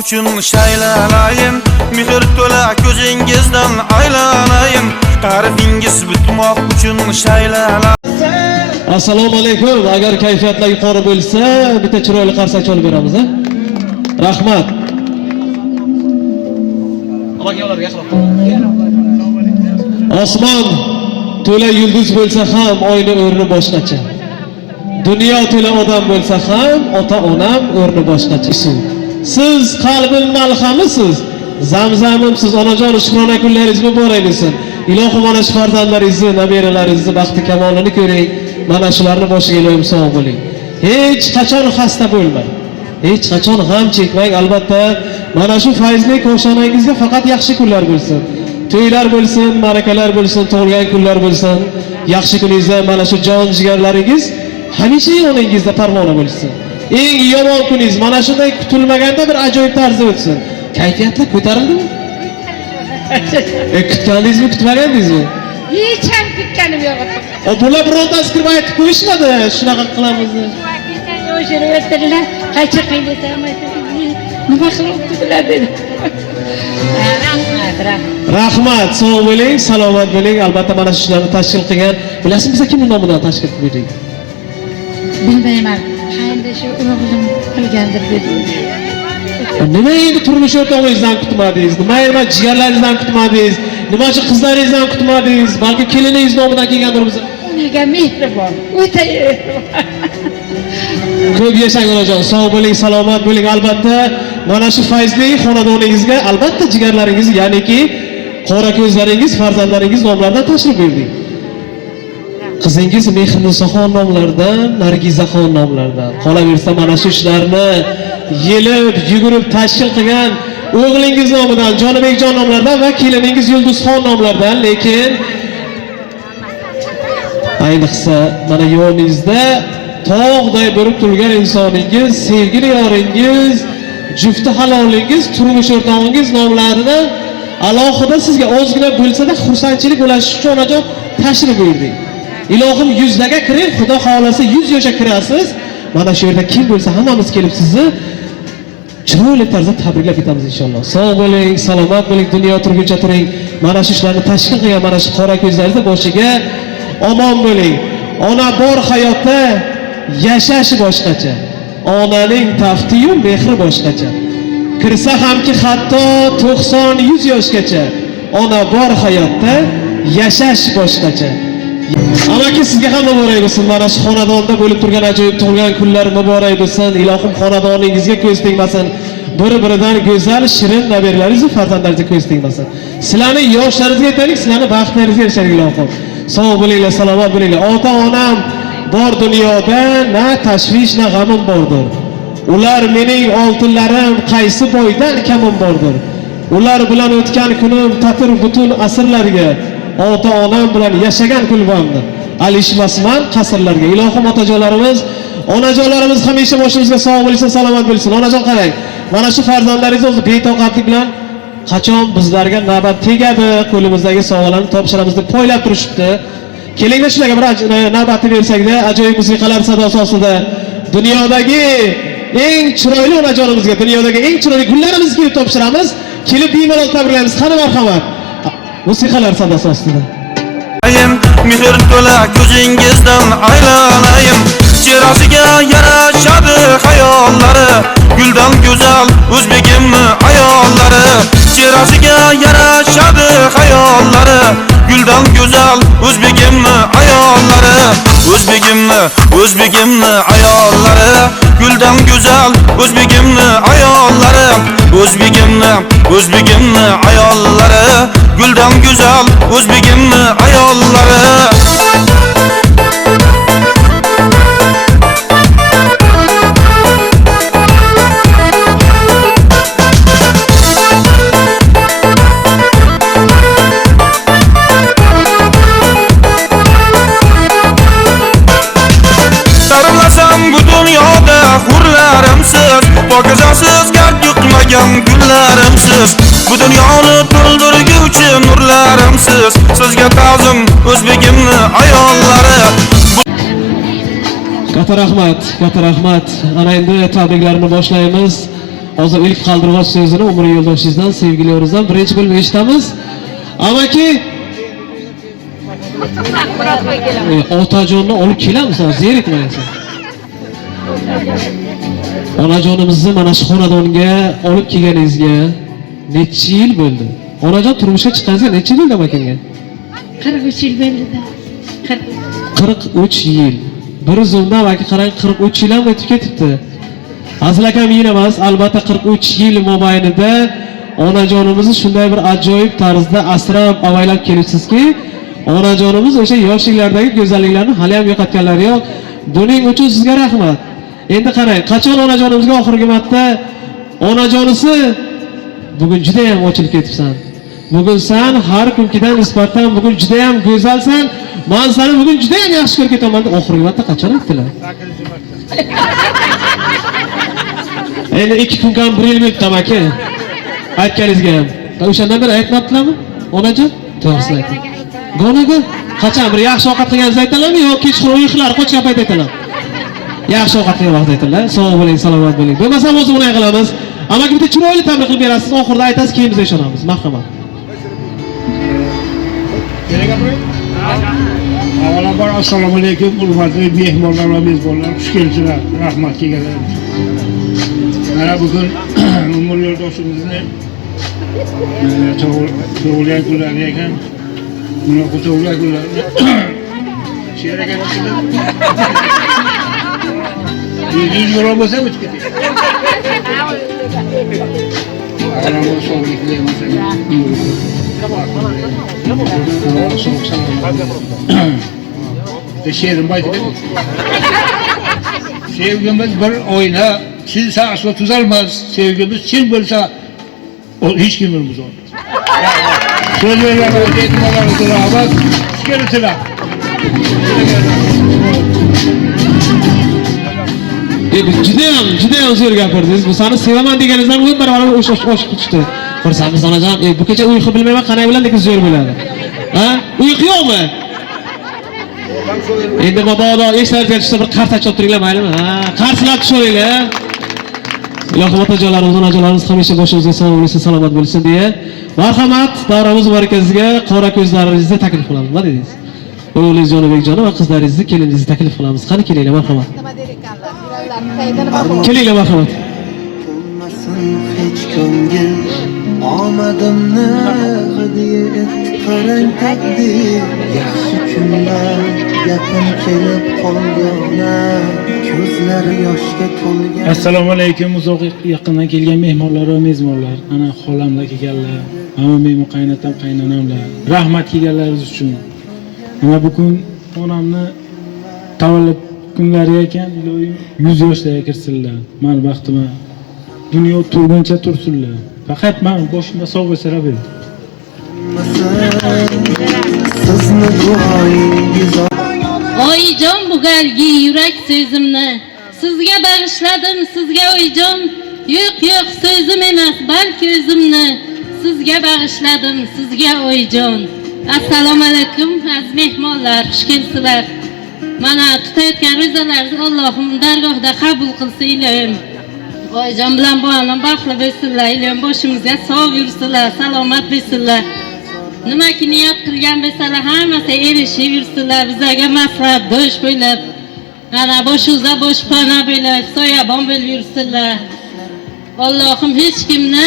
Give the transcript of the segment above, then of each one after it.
uchun shaylalayim, mehr to'la ko'zingizdan aylanayim, ta'rifingiz bitmoq uchun shaylalayim. Assalomu alaykum. Agar kayfiyatlar yuqori bo'lsa, bitta chiroyli qarsak chalib beramiz, ha? Rahmat. Osmon to'la yulduz bo'lsa ham oyni o'rni boshqacha. Dunyo to'la odam bo'lsa ham ota-onam o'rni boshqacha. Siz qalbim malhamisiz, zamzamimsiz. Onajon, shukrona kunlaringiz muborak bo'lsin. Ilohim mana shu farzandlaringizni, nabiralaringizni baxti kamolini ko'ring. Mana shularni boshiga iloyim sog' bo'ling. Hech qachon xasta bo'lmang. Hech qachon g'am chekmang. Albatta, mana shu fayzli ko'shanangizga faqat yaxshi kunlar bo'lsin. To'ylar bo'lsin, ma'rakalar bo'lsin, tug'ilgan kunlar bo'lsin. Yaxshi kuningizda mana shu jon jigarlaringiz hamisha yoningizda parvona bo'lsin. Eng yomon kuningiz mana shunday kutilmaganda bir ajoyib tarzda o'tsin. Kayfiyatlar ko'tarildimi? Kutgandingizmi, kutmagandingizmi? Hech ham kutganim yo'q. Bular birontasi kirib aytib qo'yishmadi, shunaqa qilamiz. O'sha o'tirdilar, qaycha qiynasam nima qilibdilar dedi. Rahmat, sog' bo'ling, salomat bo'ling. Albatta mana shularni tashkil qilgan. Bilasizmi, biz kimning nomidan tashkil qildik? Bilmayman. Endi shu o'g'lim qilgandir dedi. Nima endi turmush o'rtog'ingizdan kutmadingiz? Nima endi jigarlaringizdan kutmadingiz? Nima uchun qizlaringizdan kutmadingiz? Balki keliningiz nomidan kelgandir biz. Unaga mehribon, o'ta Ko'p yashang onajon, sog' bo'ling, salomat bo'ling. Albatta, mana shu fayzli xonadoningizga albatta jigarlaringiz, ya'niki qora ko'zlaringiz, farzandlaringiz nomlaridan tashrif buyurdik. Qizingiz Mehrinisoxon nomlaridan, Nargizaxon nomlaridan. Qolaversa mana shu ishlarni yelib, yugurib tashkil qilgan o'g'lingiz nomidan, Jonibekjon nomlaridan va keliningiz Yulduzxon nomlaridan, lekin ayniqsa mana yo'lingizda tog'day bo'lib turgan insoningiz, sevgili yoringiz, jufti halolingiz, turmush o'rtog'ingiz nomlarini alohida sizga ozgina bo'lsa-da xursandchilik bo'lishi uchun onajon tashrif buyurdik. Ilohim yuzdaga kiring, Xudo xolasa 100 yoshga kirasiz. Mana shu yerda kim bo'lsa hammamiz kelib sizni chiroyli tarzda tabriklab ketamiz inshaalloh. Sog' bo'ling, salomat bo'ling, dunyo turguncha turing. Mana shu ishlarni tashkil qilgan mana shu qora ko'zlaringizni boshiga omon bo'ling. Ona bor hayotda yashash boshqacha. Onaning tafti-yu mehri boshqacha. Kirsa hamki hatto 90-100 yoshgacha. Ona bor hayotda yashash boshqacha. Amaki, sizga ham muborak bo'lsin. Mana shu xonadonda bo'lib turgan ajoyib tug'ilgan kunlar muborak bo'lsin. Ilohim xonadoningizga ko'z tegmasin. Bir-biridan go'zal, shirin nabiralaringiz va farzandlaringizga ko'z tegmasin. Sizlarni yoshlaringizga yetaylik, sizlarni baxtlaringizga erishaylik ilohim. Sog' bo'linglar, salomat bo'linglar. Ota-onam bor dunyoda na tashvish, na g'amim bordir. Ular mening oltinlarim, qaysi boydan kamim bordir. Ular bilan o'tgan kunim tatir butun asrlarga, ota-onam bilan yashagan kulbamni alishmasman qasrlarga. Ilohim otajonlarimiz, onajonlarimiz hamisha boshimizga sog' bo'lsin, salomat bo'lsin. Onajon qarang, mana shu farzandlaringiz o'zi betoqatlik bilan qachon bizlarga navbat tegadi, qo'limizdagi sovg'alarni topshiramiz deb poylab turishibdi. Kelinglar shularga bir navbatni bersakda, ajoyib musiqalar sadosi ostida dunyodagi eng chiroyli onajonimizga, dunyodagi eng chiroyli gullarimizni kelib topshiramiz. Kelib bemalol tabriklaymiz. Qani marhamat. Musiqalar sadosi ostida. Mehr to'la ko'zingizdan aylanayim, cherasiga yarashadi xayollari, guldan go'zal o'zbegimni ayollari, cherasiga yarashadi xayollari, guldan go'zal o'zbegimni ayollari, o'zbegimni ayollari, guldan go'zal o'zbegimni ayollari, o'zbegimni ayollari, guldan go'zal o'zbegimni ayollari. Sarılasam bu dünyada hurlarimsiz, pokizasiz gard yuqmagan gullarimsiz, bu dunyoni to'ldirguvchi nurlarimsiz, sizga ta'zim o'zbegimni ayollari. Katta rahmat. Ana endi tabriklarni boshlaymiz. hozir ilk qaldirg'och so'zini Umr yo'ldoshingizdan, sevgili o'rizdan birinchi bo'lib eshitamiz. Amaki otajonni olib kelamiz, zerikmaysiz. Onajonimizni mana shu xonadonga olib kelganingizga necha yil bo'ldi? Onajon turmushga chiqqaningizga necha yil bo'ldi amakamga? 43 yil bo'ldi. 43 yil. Bir zumda amaki qarang 43 yil ham o'tib ketibdi. Azil akam yil emas, albatta 43 yil mobaynida onajonimizni shunday bir ajoyib tarzda asrab avaylab kelibsizki, onajonimiz o'sha yoshliklardagi go'zalliklarni hali ham yo'qotganlari yo'q. Buning uchun sizga rahmat. Endi qarang, qachon onajonimizga oxirgi marta onajonisi bugun juda ham ochilib ketibsan. Bugun sen har kungidan nisbatan bugun juda ham go'zalsan. Men seni bugun juda ham yaxshi ko'rib ketaman deb oxirgi marta qachon aytdilar? Endi 2 kundan 1 yil bo'ldi amaki. Aytganingizga ham. O'shandan beri aytmabdilarmi? Onajon, to'g'risini ayting. Gonaga qachon bir yaxshi ovqat qilganingizni aytadilarmi yoki kechqurun uyg'oqlar qochgan payt aytadilar? Yaxshi ovqat qilgan vaqtda aytadilar. Sog' bo'ling, salomat bo'ling. Bo'lmasa o'zi buni qilamiz. Amaki bitta chiroyli tabrik qilib berasiz, oxirida aytasiz, keyin biz ishonamiz. Marhamat. Avvalambor assalomu alaykum, hurmatli mehmonlar va mezbonlar, xush kelibsizlar, rahmat kelganlar. Mana bugun Umr yo'ldoshimizni tug'ilgan kunlari ekan. Buni tug'ilgan kunlarini she'r ekan. Yuz yil bo'lsa o'tib ketadi. Avvalambor sog'lik tilayman. She'rim aytib sevgimiz bir oyna, chilsa aslo tuzalmas. Sevgimiz chin bo'lsa, o hech kimimiz olmaz. So'z verilaman, e'tiborlaringizni rahmat. Kelibsizlar. Juda ham zo'r gapirdingiz. Bu seni sevaman deganingizdan bugun baravar oshib chiqdi. Xursandmiz onajon. Bu kecha uyqu bilmayman, qanday bilan lekin zo'r bo'ladi. Ha? Uyqu yo'qmi? Endi mabodo eshitadigan tushsa bir qart ochib turinglar, maylimi? Ha, qarsilab tusharinglar. Ilohim otajonlarimiz, onajonlarimiz hamisha boshingizga sog' bo'lsin, salomat bo'lsin deya. Marhamat, davramiz markaziga qora ko'zlaringizni taklif qilamiz. Nima dedingiz? O'g'lingiz Jonibekjon va qizlaringizni, keliningizni taklif qilamiz. Qani kelinglar, marhamat. Kelinglar, marhamat. Hech ko'ngil omadimni hadiya et qarang taqdir yaxshi kunlar yaqin kelib qolganda ko'zlari yoshga to'lgan. Assalomu alaykum, uzoq yaqindan kelgan mehmonlar va mezbonlar. Ana xolamlar kelganlar, hamma mehmon qaynatam, qaynonamlar. Rahmat kelganlaringiz uchun. Mana bugun onamni tavallud kunlari ekan, 100 yoshlarga kirsinlar. Men baxtimga dunyo turguncha tursinlar. Faqat men boshimda sog' bo'lsalar bo'ldi. Sizni duoyingiz Oyijon, bu galgi yurak so'zimni sizga bag'ishladim, sizga oyijon. Yo'q, so'zim emas, balki o'zimni sizga bag'ishladim, sizga oyijon. Assalomu alaykum aziz mehmonlar, xush kelibsizlar. Mana tutayotgan ro'zalaringizni Allohim dargohida qabul qilsin ilohim. Oyijon bilan bo'g'anim baxtli bo'lsinlar, ilohim boshimizga sog' yursinlar, salomat bo'lsinlar. Nimaki niyat qilgan bo'lsalar hammasi erishib yursinlar, bizlarga maslahat do'sh bo'lib, mana boshingizga boshpana bo'lib, soyabon bo'lib yursinlar. Allohim hech kimni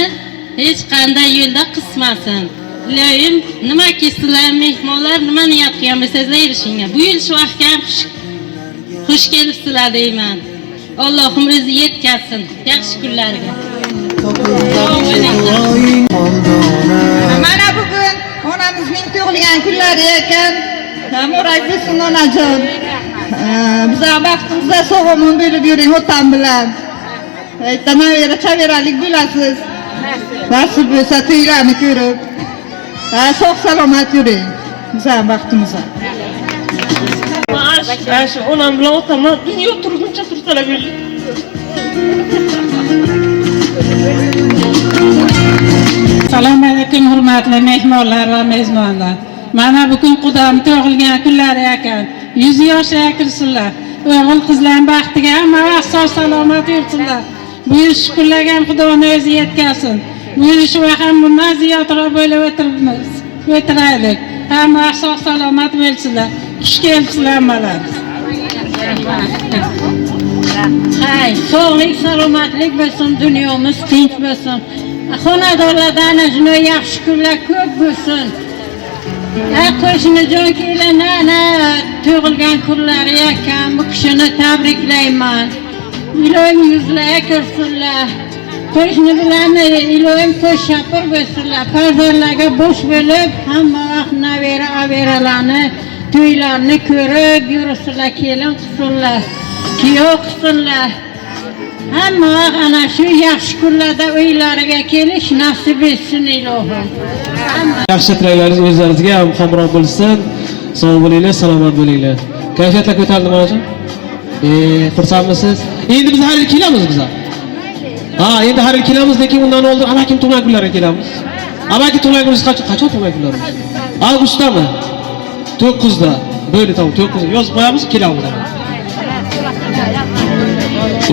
hech qanday yo'lda qismasin. Ilohim nimaki sizlar mehmonlar nima niyat qilgan bo'lsangizlar erishinglar. Bu yil shu vaqtga ham xush kelibsizlar deyman. Allohim o'zi yetkazsin yaxshi kunlarga. Mana bugun onamizning tug'ilgan kunlari ekan. Muborak bo'lsin onajon. Bizlar baxtimizda sog'omon bo'lib yuring otam bilan. Aytanaver, chaveralik bo'lasiz. Nasib bo'lsa to'ylarni ko'rib. Sog' salomat yuring. Bizlar baxtimizda. Shu onam bilan otamlar dunyo turguncha tursalar bo'ldi. Assalomu alaykum hurmatli mehmonlar va mezbonlar. Mana bugun qudam tug'ilgan kunlari ekan. 100 yoshga kirsinlar. O'g'il qizlar baxtiga hamma vaqt sog' salomat yursinlar. Bu yil shukrlagan Xudoni o'zi yetkazsin. Bu yil shu ham bundan ziyodroq bo'lib o'tiraylik. Hamma sog' salomat bo'lsinlar. Xush kelibsizlar hammalar. Hay, sog'lik, salomatlik bo'lsin, dunyomiz tinch bo'lsin. Xonadonlarda ana shunday yaxshi kunlar ko'p bo'lsin. Qo'shnijon kelinlarni tug'ilgan kunlari ekan, bu kishini tabriklayman. Ilohim yuzlariga ko'rsinlar. Qo'shni bilan ilohim ko'shapir bo'lsinlar. Farzandlarga bo'sh bo'lib, hamma vaqt navera averalarni, to'ylarni ko'rib yursinlar, kelin qilsinlar, kuyov qilsinlar. Hamma vaqt ana shu yaxshi kunlarda uylariga kelish nasib etsin ilohim. Yaxshi tilaklaringiz o'zlaringizga ham hamroh bo'lsin. Sog' bo'linglar, salomat bo'linglar. Kayfiyatlar ko'tarildimi hozir? Xursandmisiz? Endi biz har yil kelamiz biz. Endi har yil kelamiz, lekin undan oldin amakim tug'ilgan kunlariga kelamiz. Amaki tug'ilgan kuningiz qachon tug'ilgan kunlaringiz? Avgustdami? 9da. Böyle tamam, 9da. Yozib qo'yamiz, kelamiz.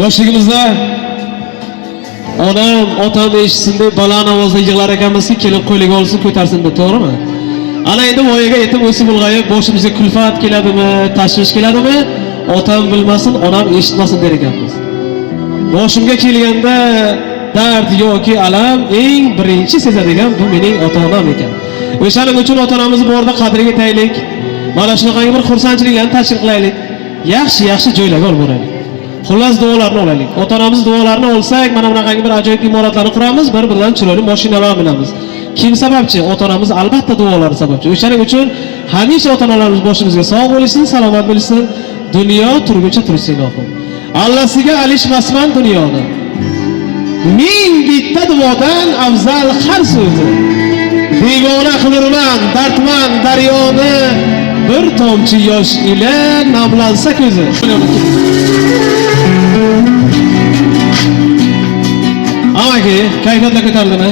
Yoshligimizda onam, otam eshitsin deb baland ovozda yig'lar ekanmizki, kelib qo'liga olsin, ko'tarsin deb, to'g'rimi? Ana endi voyaga yetib o'sib ulg'ayib, boshimizga kulfat keladimi, tashvish keladimi, otam bilmasin, onam eshitmasin der ekanmiz. Boshimga kelganda dard yoki alam eng birinchi sezadigan bu mening ota-onam ekan. O'shaning uchun ota-onamizni borda qadriga yetaylik. Mana shunaqangi bir xursandchiliklarni tashkil qilaylik. Yaxshi joylarga olib boraylik. Xullas duolarni olaylik. Ota-onamiz duolarini olsak, mana bunaqangi bir ajoyib imoratlarni quramiz, bir-biridan chiroyli mashinalar minamiz. Kim sababchi? Ota-onamiz albatta duolari sababchi. O'shaning uchun hamisha ota-onalarimiz boshimizga sog' bo'lsin, salomat bo'lsin, dunyo turguncha tursin ilohim. Allasiga alishmasman dunyoni. Ming bitta duodan afzal har so'zi. Devona qilurman, dardman daryoni, bir tomchi yosh ila namlansa ko'zi. Amaki, kayfiyatlar ko'tarildimi?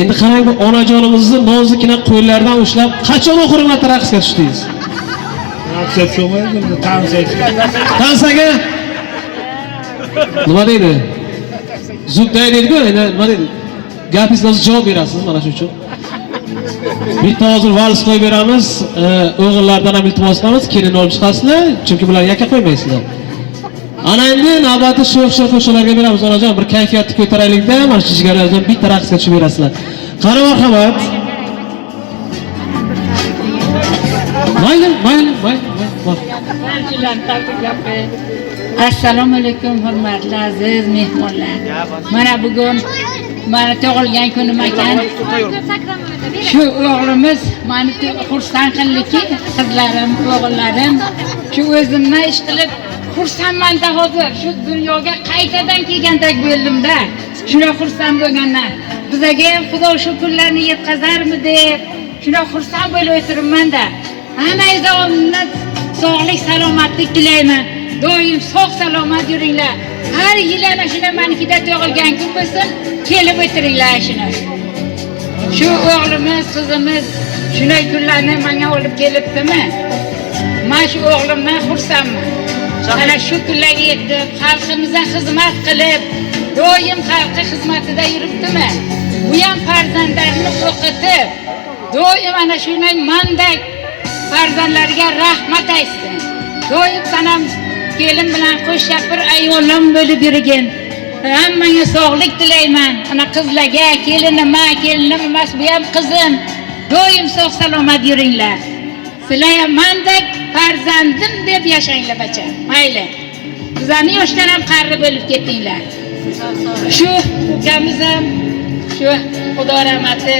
Endi qarang, bu onajonimizni nozikina qo'llaridan ushlab, qachon oxirgi raqsga tushdingiz? Raqsga tushmaydi, Tansaga? Nima deydi? Zubday deydi-ku, endi nima deydi? Gapingizga javob berasiz mana shu uchun. Bitta hozir vals qo'yib beramiz, o'g'illardan ham iltimos qilamiz, kelin olib chiqasizlar, chunki bular yakka qo'ymaysizlar. Ana endi navbatni sho'x qo'shiqlarga beramiz onajon, bir kayfiyatni ko'taraylik-da, mana shu jigarlardan bitta raqsga tushib berasizlar. Qani marhamat. Mayli. Assalomu alaykum hurmatli aziz mehmonlar. Mana bugun meni tug'ilgan kunim ekan. Shu o'g'limiz meni xursand qildiki, qizlarim, o'g'illarim shu o'zimni ish qilib xursandman-da hozir. Shu dunyoga qaytadan kelgandek bo'ldimda. Shuna xursand bo'lganman. Bizga ham Xudo shu kunlarni yetkazarmi deb shuna xursand bo'lib o'tiribman-da. Hammangizga omad, sog'lik, salomatlik tilayman. Doim sog' salomat yuringlar. Har yil ana shuna menikida tug'ilgan kun bo'lsin, kelib o'tiringlar shuna. Shu o'g'limiz, qizimiz shunday kunlarni menga olib kelibdimi? Men shu o'g'limdan xursandman. Ana shu kunlarga yetib, xalqimizga xizmat qilib, doim xalqqa xizmatida yuribdimi? Bu ham farzandlarini o'qitib, doim ana shunday mandek farzandlarga rahmat aytsin. Doim sanam kelin bilan qo'shab bir ayolim bo'lib yurgin. Hammaga sog'lik tilayman. Ana qizlarga, kelinim emas, bu ham qizim. Doim sog' salomat yuringlar. Sizlar ham mendek farzandim deb yashanglar bacha. Mayli. Bizlarni yoshdan ham qarri bo'lib ketinglar. Shu ukamiz ham shu Xudo rahmati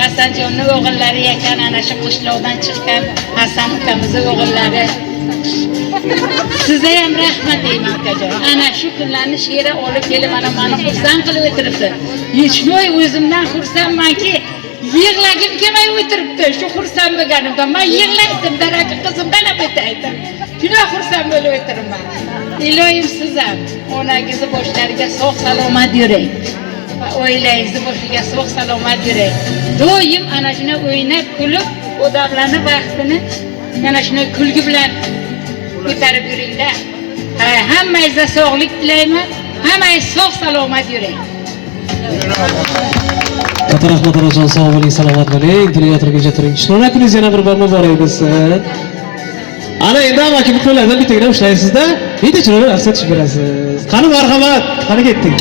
Hasanjonning o'g'illari ekan, ana shu qishloqdan chiqqan Hasan ukamizning o'g'illari. Sizga ham rahmat deyman ukajon. Ana shu kunlarni she'ra olib kelib meni xursand qilib o'tiribdi. Hechnoy o'zimdan xursandmanki, yig'lagim kelmay o'tiribdi. Shu xursand bo'lganimda men yig'laydim, daraka qizimdan ham o'taydim. Juda xursand bo'lib o'tiribman. Ilohim siz ham onangizni boshlariga sog' salomat yuring. Va oilangizni boshiga sog' salomat yuring. Doim ana shuni o'ynab, kulib, odamlarning vaqtini mana shuni kulgi bilan ko'tarib yuringlar. Hammangizga sog'lik tilayman. Hammangiz sog' salomat yuring. Katta rahmat onajon, sog' bo'ling, salomat bo'ling. Dunyo turguncha turing. Shuhrat kuningiz yana bir bor muborak bo'lsin. Ana endi amaki bu qo'llardan bittagina ushlaysiz-da, bitta chiroyli afsat tushib berasiz. Qani marhamat, qani ketdik.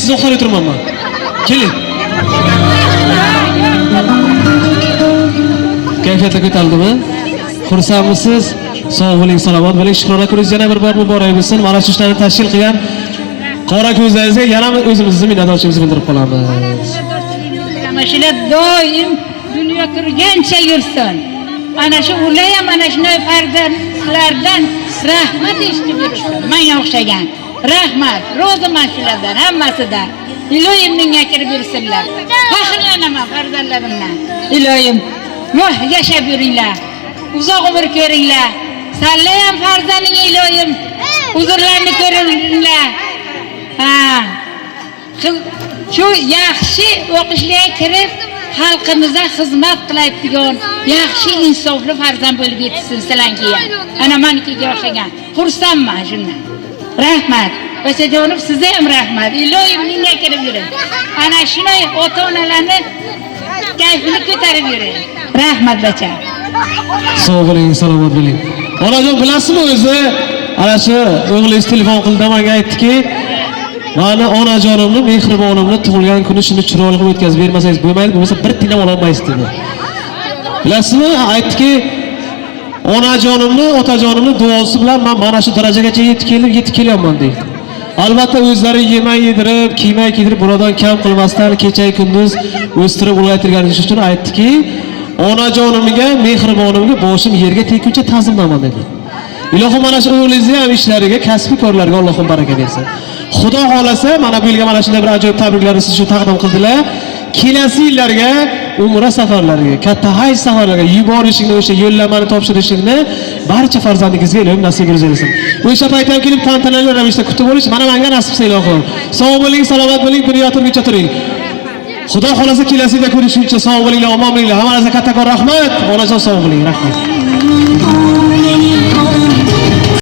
Siz o'qib o'tirmanman. Keling. Kayfiyatga ko'tarildimi? Xursandmisiz? Sog' bo'ling, salomat bo'ling. Shukrona kuningiz yana bir bor muborak bo'lsin. Mana shu ishlarni tashkil qilgan qora ko'zlaringizga yana o'zimizni minnatdorchiligimizni bildirib qolamiz. Mana shular doim dunyo turgancha yursin. Ana shu ular ham mana shunday farzandlardan rahmat eshitib yursin. Menga o'xshagan. Rahmat, roziman shulardan hammasidan. Iloyim menga kirib yursinlar. Faxrlanaman farzandlarimdan. Iloyim, voh yashab yuringlar. Uzoq umr ko'ringlar. Senlar ham farzanding iloyim. Huzurlarni ko'ringlar. Ha. Shu yaxshi o'qishlarga kirib, xalqimizga xizmat qiladigan, yaxshi insofli farzand bo'lib yetsin sizlarga ham. Ana menikiga o'xshagan. Xursandman shundan. Rahmat. Bachajonov, sizga ham rahmat. Iloyim menga kirib yuring. Ana shunday ota-onalarni kayfini ko'tarib yuring. Rahmat bacha. Sog' bo'ling, salomat bo'ling. Onajon, bilasizmi o'zi, ana shu o'g'lingiz telefon qildi, menga aytdiki, "Mani onajonimni, mehribonimni tug'ilgan kuni shuni chiroyli qilib o'tkazib bermasangiz bo'lmaydi, bo'lmasa bir tiyin ham ola olmaysiz" dedi. Bilasizmi, aytdiki, onajonimni, otajonimni duosi bilan men mana shu darajagacha yetib kelyapman deydi. Albatta o'zlari yemay yedirib, kiymay kiydirib, birodan kam qilmasdan kecha kunduz o'stirib ulg'aytirgani uchun aytdiki, onajonimga, mehribonimga boshim yerga tekkuncha ta'zimlaman dedi. Ilohim mana shu o'g'lingizni ham ishlariga, kasbiy korlarga Allohim baraka bersin. Xudo xolasa, mana bu yilga mana shunday bir ajoyib tabriklarni siz uchun taqdim qildilar. Kelasi yillarga umra safarlariga, katta haj safarlariga yuborishingni, o'sha yo'llanmani topshirishingni barcha farzandingizga Ilohim nasib etsin. O'sha paytda ham kelib tantanali ravishda kutib olish mana menga nasib qilsin Ilohim. Sog' bo'ling, salomat bo'ling, dunyo turguncha turing. Xudo xolasa kelasi yilda ko'rishguncha sog' bo'linglar, omon bo'linglar. Hammangizga kattakon rahmat. Onajon, sog' bo'ling, rahmat.